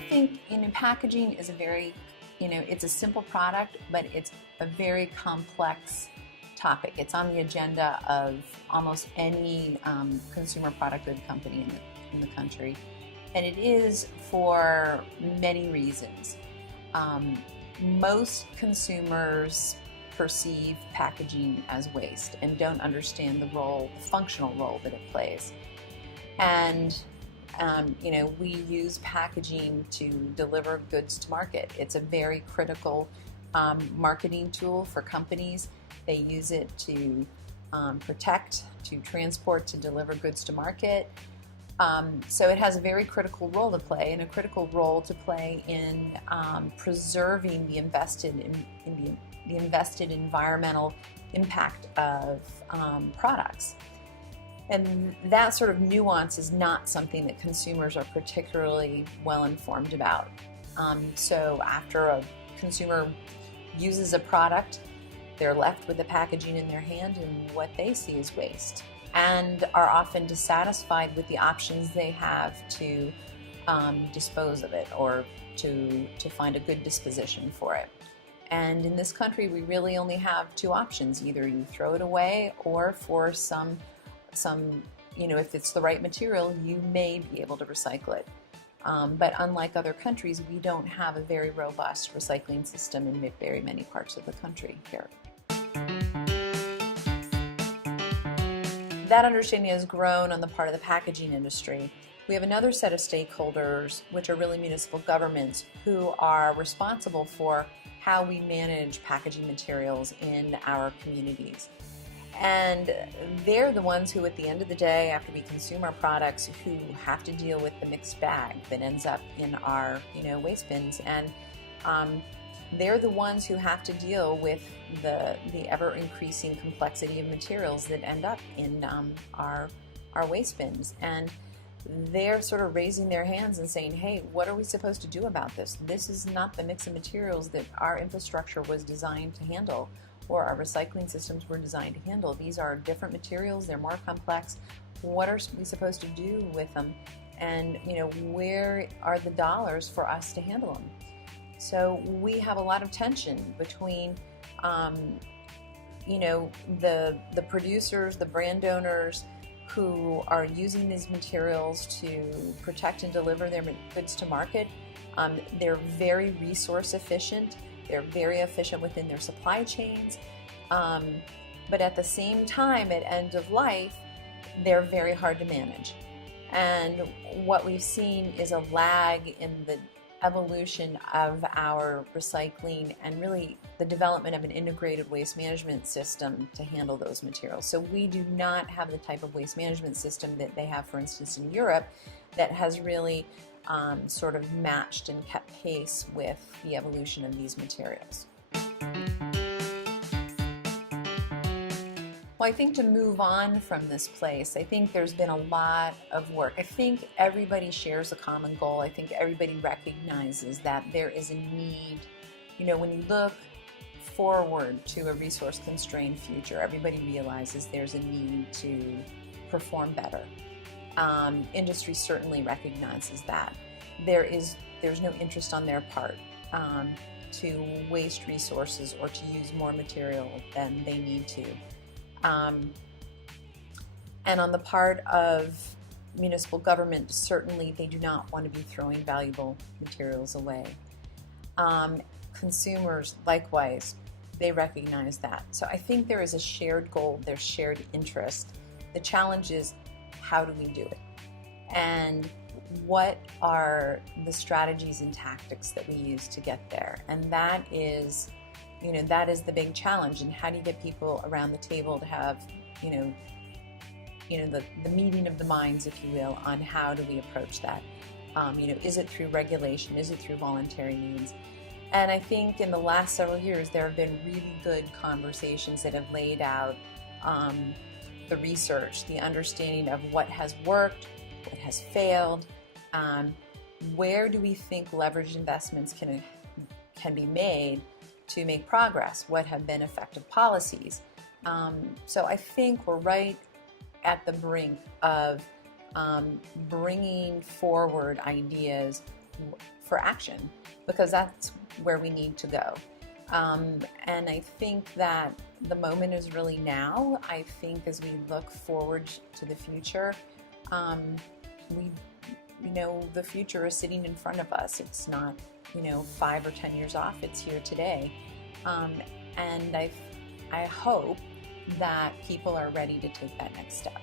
think, packaging is a very, it's a simple product, but it's a very complex topic. It's on the agenda of almost any consumer product good company in the country. And it is for many reasons. Most consumers perceive packaging as waste and don't understand the functional role that it plays. And we use packaging to deliver goods to market. It's a very critical marketing tool for companies. They use it to protect, to transport, to deliver goods to market. So it has a very critical role to play, and a critical role to play in preserving the invested environmental impact of products. And that sort of nuance is not something that consumers are particularly well informed about. So after a consumer uses a product, they're left with the packaging in their hand and what they see is waste, and are often dissatisfied with the options they have to dispose of it or to find a good disposition for it. And in this country, we really only have two options. Either you throw it away, or for some, if it's the right material, you may be able to recycle it. But unlike other countries, we don't have a very robust recycling system in very many parts of the country here. That understanding has grown on the part of the packaging industry. We have another set of stakeholders, which are really municipal governments, who are responsible for how we manage packaging materials in our communities. And they're the ones who, at the end of the day, after we consume our products, who have to deal with the mixed bag that ends up in our, waste bins. And they're the ones who have to deal with the ever-increasing complexity of materials that end up in our waste bins. And they're sort of raising their hands and saying, hey, what are we supposed to do about this? This is not the mix of materials that our infrastructure was designed to handle, or our recycling systems were designed to handle. These are different materials, they're more complex. What are we supposed to do with them? And where are the dollars for us to handle them? So we have a lot of tension between the producers, the brand owners, who are using these materials to protect and deliver their goods to market. They're very resource efficient. They're very efficient within their supply chains. But at the same time, at end of life, they're very hard to manage. And what we've seen is a lag in the evolution of our recycling and really the development of an integrated waste management system to handle those materials. So we do not have the type of waste management system that they have, for instance, in Europe, that has really sort of matched and kept pace with the evolution of these materials. Well, I think to move on from this place, I think there's been a lot of work. I think everybody shares a common goal. I think everybody recognizes that there is a need. When you look forward to a resource-constrained future, everybody realizes there's a need to perform better. Industry certainly recognizes that. There's no interest on their part to waste resources or to use more material than they need to. And on the part of municipal government, certainly they do not want to be throwing valuable materials away. Consumers, likewise, they recognize that. So I think there is a shared goal, there's shared interest. The challenge is, how do we do it? And what are the strategies and tactics that we use to get there? And that is the big challenge. And how do you get people around the table to have, the meeting of the minds, if you will, on how do we approach that? Is it through regulation? Is it through voluntary means? And I think in the last several years, there have been really good conversations that have laid out the research, the understanding of what has worked, what has failed, where do we think leveraged investments can be made to make progress, what have been effective policies. So I think we're right at the brink of bringing forward ideas for action, because that's where we need to go. And I think that the moment is really now. I think as we look forward to the future, the future is sitting in front of us. It's not, 5 or 10 years off. It's here today. And I hope that people are ready to take that next step.